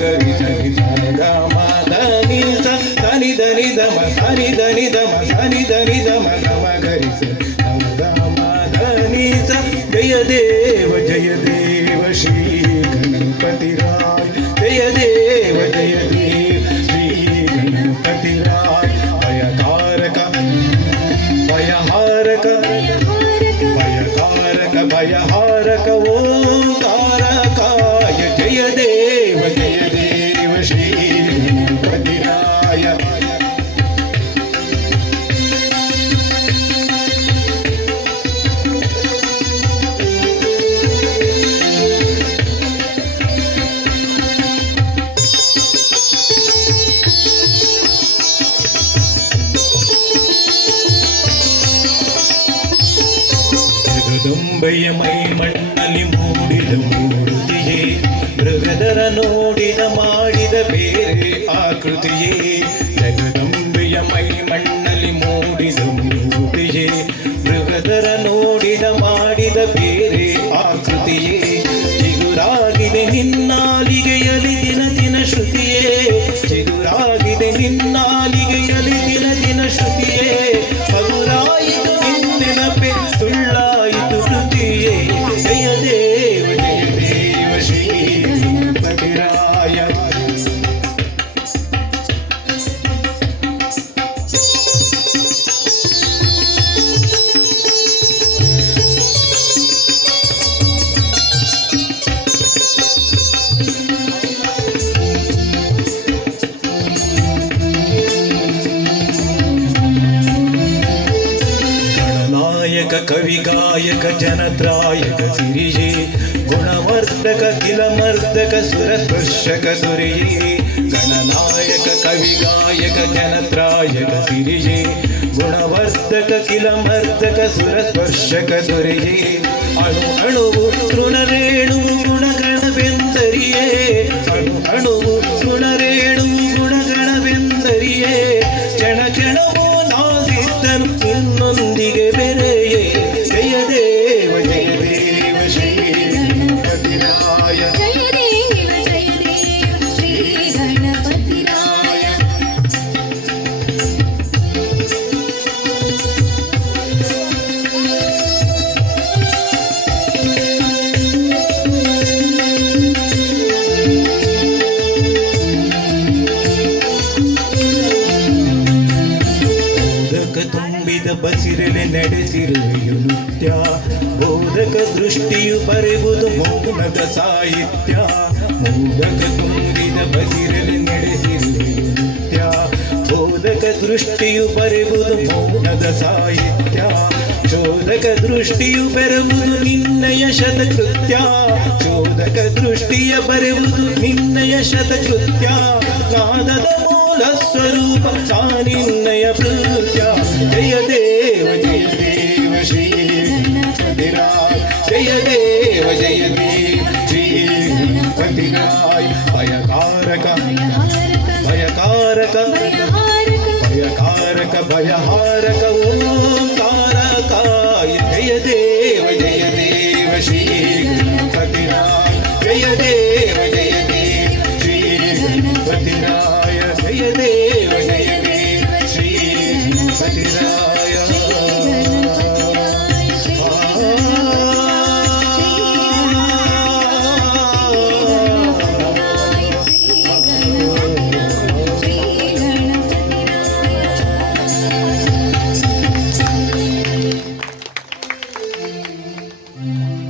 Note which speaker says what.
Speaker 1: గరి సరి ద మద ని సరి దని ద మ సరి దని ద మ సరి దని ద మ నమ గరి సరి ద మద ని స జయ దేవ జయ దేవ శ్రీ గణపతి రాయ జయ దేవ జయ దేవ శ్రీ గణపతి రాయ భయ కారక భయ హారక భయ కారక భయ హారక ఓం కారకాయ జయ దేవ ಜಗದಂಬೆಯ ಮೈ ಮಣ್ಣಲ್ಲಿ ಮೂಡಿದ ಮೂರ್ತಿಯೇ ಮೃಗದರ ನೋಡಿದ ಮಾಡಿದ ಬೇರೆ ಆಕೃತಿಯೇ. ಜಗದಂಬೆಯ ಮೈ ಮಣ್ಣಲ್ಲಿ ಮೂಡಿದ ಮೂಡಿಯೇ. ಮೃಗದರ ನೋಡಿದ ಮಾಡಿದ ಬೇರೆ ಆಕೃತಿಯೇ. ಚಿಗುರಾಗಿದೆ ನಿನ್ನಾಲಿಗೆಯಲಿ ದಿನ ದಿನ ಶ್ರುತಿಯೇ. ಚಿಗುರಾಗಿದೆ ನಿನ್ನಾಲಿಗೆಯಲಿ ದಿನ ದಿನ ಶ್ರುತಿಯೇ. ಗಣನಾಯಕ ಕವಿ ಗಾಯಕ, ಜನತ್ರಾಯಕ ಸಿರಿಯೇ ಗುಣವರ್ಧಕ, ಕಿಲಮರ್ಧಕ, ಸುರಸ್ಪರ್ಶಕ ಸುರಿಯೇ ಗಣನಾಯಕ ಕವಿ ಗಾಯಕ, ಜನತ್ರಾಯಕ ಸಿರಿಯೇ ಗುಣವರ್ಧಕ, ಕಿಲಮರ್ಧಕ, ಸುರಸ್ಪರ್ಶಕ ಸುರಿಯೇ ಅಣು ಅಣುವು ತೃಣರೇಣುವು ಗುಣಗಣವೆಂದರಿಯೇ. ಅಣು ಅಣುವು ತೃಣರೇಣುವು ಗುಣಗಣವೆಂದರಿಯೇ. ಕ್ಷಣ, ಕ್ಷಣವು ನಾಸಿದ್ದನು ನಿನ್ನೊಂದಿಗೆ ತುಂಬಿದ ಬಸಿರಲೆ ನಡೆಸಿರುವೆಯು ನೃತ್ಯ. ಬೋಧಕ ದೃಷ್ಟಿಯು ಬರೆಯುವುದು ಮೌನದ ಸಾಹಿತ್ಯ. ಮೋದಕ ತುಂಬಿದ ಬಸಿರಲೆ ನಡೆಸಿರುವೆಯು ನೃತ್ಯ. ಬೋಧಕ ದೃಷ್ಟಿಯು ಬರೆಯುವುದು ಮೌನದ ಸಾಹಿತ್ಯ. ಶೋಧಕ ದೃಷ್ಟಿಯು ಬೆರೆಯುವುದು ನಿನ್ನಯ ಶತಕೃತ್ಯ. ಶೋಧಕ ದೃಷ್ಟಿಯ ಬರೆಯುವುದು ನಿನ್ನಯ ಶತಕೃತ್ಯ. ನಾದದ ಮೂಲ ಸ್ವರೂಪ ಸಾನಿನ್ನಯ ಕೃತ್ಯ ಭಯಕಾರಕ ಭಯಕಾರಕ ಭಯಹಾರಕ ಓಂಕಾರಕಾಯ ಜಯ ದೇವ ಜಯ ದೇವ ಶ್ರೀ ಗಣಪತಿರಾಯ ಜಯ ದೇವ ಜಯ ದೇವ ಶ್ರೀ ಗಣಪತಿರಾಯ ಜಯ ದೇವ